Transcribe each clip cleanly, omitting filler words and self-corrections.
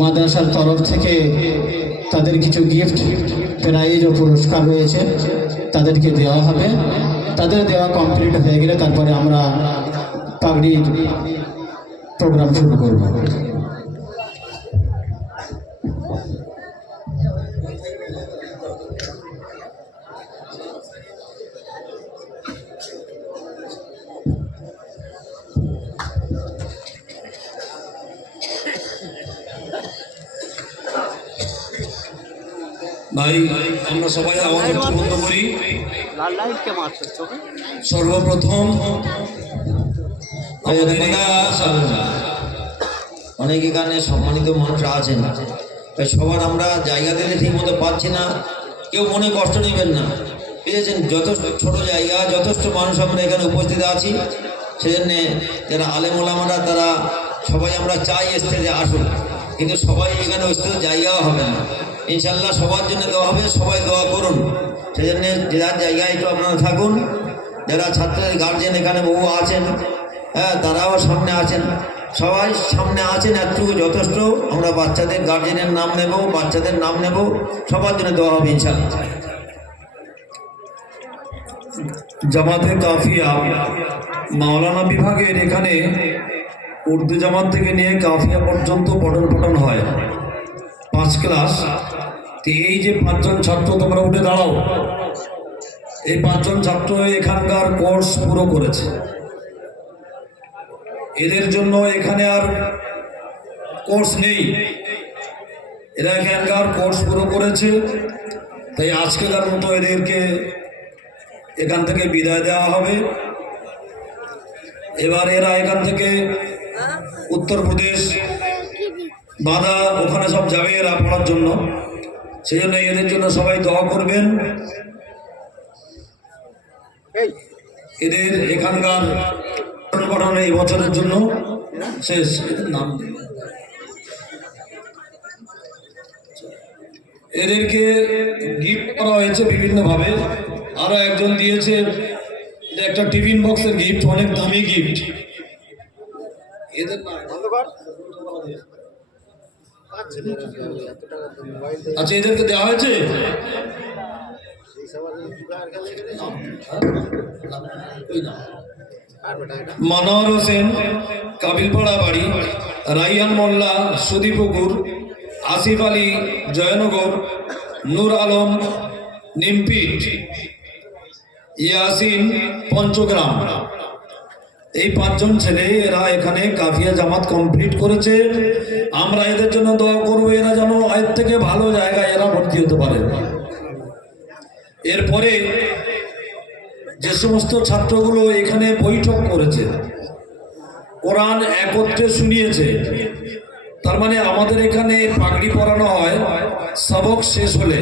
মাদ্রাসার তরফ থেকে তাদের কিছু গিফট প্রাইজ ও পুরস্কার রয়েছে, তাদেরকে দেওয়া হবে। তাদের দেওয়া কমপ্লিট হয়ে গেলে তারপরে আমরা পাগড়ির প্রোগ্রাম শুরু করব। ভাই আমরা সবাই আমাদের বন্ধ করি। সর্বপ্রথম অনেক এখানে সম্মানিত মানুষ আছেন, তাই সবার আমরা জায়গা দিলে ঠিক মতো পাচ্ছি না, কেউ মনে কষ্ট নেবেন না, বুঝেছেন? যথেষ্ট ছোট জায়গা, যথেষ্ট মানুষ আমরা এখানে উপস্থিত আছি, সেজন্যে যারা আলেম ওলামারা তারা সবাই আমরা চাই স্টেজে আসুন, কিন্তু সবাই এখানে স্টেজে জায়গাও হবে না। ইনশাল্লাহ সবার জন্য দেওয়া হবে, সবাই দোয়া করুন। সেজন্য যার জায়গায় একটু আপনারা থাকুন। যারা ছাত্রের গার্জেন এখানে বহু আছেন, হ্যাঁ, তারাও সামনে আছেন, সবাই সামনে আছেন, একটু যথেষ্ট। আমরা বাচ্চাদের গার্জেনের নাম নেব, বাচ্চাদের নাম নেব, সবার জন্য দেওয়া হবে ইনশাল্লাহ। জামাতে কাফিয়া মাওলানা বিভাগের এখানে উর্দু জামাত থেকে নিয়ে কাফিয়া পর্যন্ত পঠন পঠন হয় 5 ক্লাস। তো এই যে 5 জন ছাত্র, তোমরা উঠে দাঁড়াও। এই 5 জন ছাত্র এখানকার কোর্স পুরো করেছে। এদের জন্য এখানে আর কোর্স নেই, এরা এখানকার কোর্স পুরো করেছে। তাই আজকেকার মতো এদেরকে এখান থেকে বিদায় দেওয়া হবে। এবার এরা এখান থেকে উত্তরপ্রদেশ, বাঁধা, ওখানে সব যাবে এরা পড়ার জন্য। সেই জন্য এদের জন্য সবাই দোয়া করবেন। এদের এখানকার পঠন এই বছরের জন্য শেষ। নাম এদেরকে গিফট করা হয়েছে বিভিন্নভাবে। আরো একজন দিয়েছে একটা টিফিন বক্সের গিফট, অনেক দামি গিফট। এদের আচ্ছা, এদেরকে দেওয়া হয়েছে। মনোহর হোসেন, কাবিলপাড়া বাড়ি, রাইয়ান মোল্লা, সুদীপুকুর, আসিফ আলী, জয়নগর, নূর আলম, নিমপিট, ইয়াসিন, পঞ্চগ্রাম। এই 5 জন ছেলে এরা এখানে কাফিয়া জামাত কমপ্লিট করেছে। আমরা এদের জন্য দোয়া করবো, এরা যেন এর থেকে ভালো জায়গায় এরা ভর্তি হতে পারে। এরপরে যে সমস্ত ছাত্রগুলো এখানে বৈঠক করেছে, কোরআন একত্রে শুনিয়েছে, তার মানে আমাদের এখানে পাগড়ি পরানো হয় সবক শেষ হলে,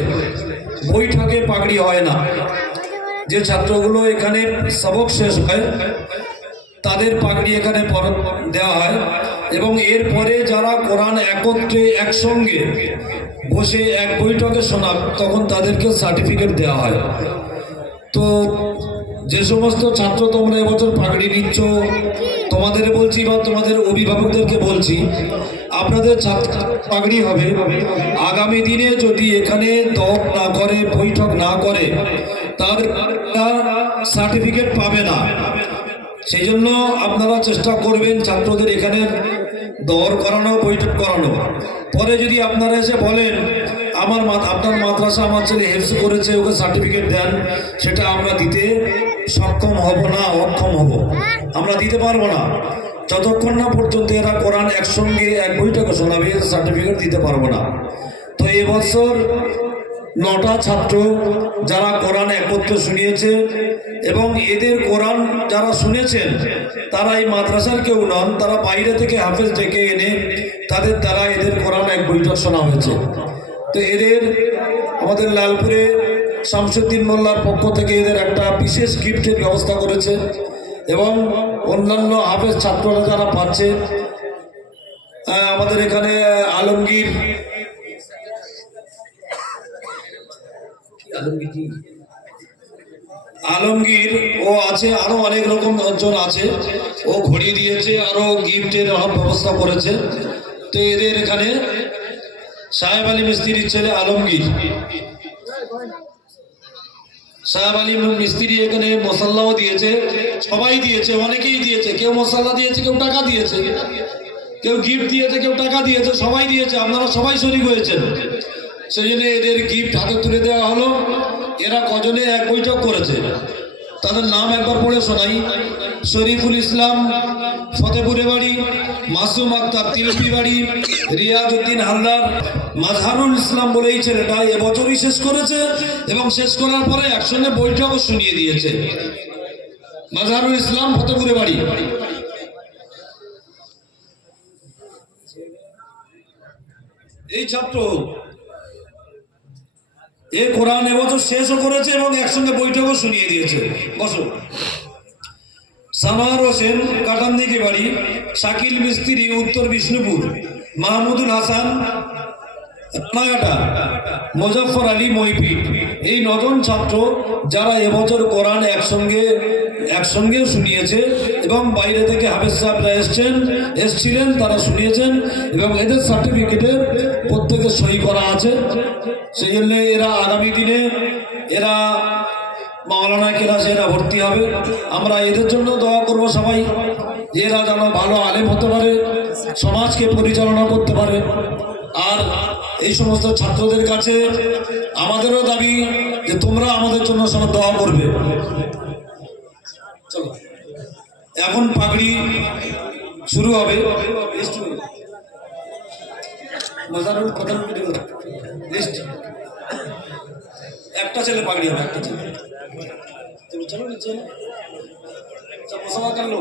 বৈঠকে পাগড়ি হয় না। যে ছাত্রগুলো এখানে সবক শেষ হয় তাদের পাগড়ি এখানে দেওয়া হয়, এবং এরপরে যারা কোরআন একত্রে একসঙ্গে বসে এক বৈঠকে শোনাব তখন তাদেরকে সার্টিফিকেট দেওয়া হয়। তো যে সমস্ত ছাত্র তোমরা এবছর পাগড়ি নিচ্ছ, তোমাদের বলছি বা তোমাদের অভিভাবকদেরকে বলছি, আপনাদের পাগড়ি হবে। আগামী দিনে যদি এখানে দপ না করে, বৈঠক না করে, তাদের সার্টিফিকেট পাবে না। সেই জন্য আপনারা চেষ্টা করবেন ছাত্রদের এখানে দৌড় করানো, বৈঠক করানো। পরে যদি আপনারা এসে বলেন আপনার মাদ্রাসা আমার ছেলে হেফজ করেছে, ওকে সার্টিফিকেট দেন, সেটা আমরা দিতে সক্ষম হব না, অক্ষম হব, আমরা দিতে পারবো না। যতক্ষণ না পর্যন্ত এরা কোরআন একসঙ্গে এক বৈঠকে শোনাবে, সার্টিফিকেট দিতে পারবো না। তো এবছর 9টা ছাত্র যারা কোরআন একত্রে শুনিয়েছে, এবং এদের কোরআন যারা শুনেছেন তারা এই মাদ্রাসার কেউ নন, তারা বাইরে থেকে হাফেজ ডেকে এনে তাদের দ্বারা এদের কোরআন এক বৈঠক শোনা হয়েছে। তো এদের আমাদের লালপুরে শামসুদ্দিন মোল্লার পক্ষ থেকে এদের একটা বিশেষ গিফটের ব্যবস্থা করেছে, এবং অন্যান্য হাফেজ ছাত্ররা যারা পাচ্ছে, আমাদের এখানে আলমগীর আলমগীর ও আছে, আরো অনেক রকম জন আছে। ও ঘড়ি দিয়েছে, আরো গিফটের ব্যবস্থা করেছে। তো এদের এখানে সাহেব আলী মিস্ত্রির ছেলে আলমগীর, সাহেব আলী মিস্ত্রি এখানে মশাল্লাও দিয়েছে, সবাই দিয়েছে, অনেকেই দিয়েছে, কেউ মশাল্লা দিয়েছে, কেউ টাকা দিয়েছে, কেউ গিফট দিয়েছে, কেউ টাকা দিয়েছে, সবাই দিয়েছে, আপনারা সবাই শরিক হয়েছেন। সেই জন্য এদের গিফট হাতে তুলে দেওয়া হলো। এরা কজনে এক বৈঠক করেছে, তাদের নাম একবার পড়ে শোনাই। শরীফুল ইসলাম ফতেপুরে বাড়ি, মাসুম আক্তার তিলপি বাড়ি, রিয়াজ উদ্দিন হালদার, মাজহারুল ইসলাম বলে এই ছেলেটা এবছরই শেষ করেছে এবং শেষ করার পরে একসঙ্গে বৈঠকও শুনিয়ে দিয়েছে। মাজহারুল ইসলাম ফতেপুরে বাড়ি। এই ছাত্র এ কোরআন এবছর শেষও করেছে এবং একসঙ্গে বৈঠকও শুনিয়ে দিয়েছে। বসো। সানোয়ার হোসেন কাটানদিঘি বাড়ি, শাকিল মিস্ত্রি উত্তর বিষ্ণুপুর, মাহমুদুল হাসান রানাঘাটা, মুজফফর আলী মইপি। এই 9 জন ছাত্র যারা এবছর কোরআন একসঙ্গে শুনিয়েছে এবং বাইরে থেকে হাফেজ সাহেবরা এসছিলেন, তারা শুনিয়েছেন এবং এদের সার্টিফিকেটে প্রত্যেকে সই করা আছে। সেই জন্য এরা আগামী দিনে এরা মাওলানা ক্লাসে এরা ভর্তি হবে। আমরা এদের জন্য দোয়া করব সবাই, এরা যেন ভালো আলেম হতে পারে, সমাজকে পরিচালনা করতে পারে। আর এই সমস্ত ছাত্রদের কাছে আমাদেরও দাবি যে তোমরা আমাদের জন্য সব দোয়া করবে। চলো, এখন পাগড়ি শুরু হবে। একটা ছেলে পাগড়ি হবে, একটা ছেলে। চলো নিচে মশলা কাটলো।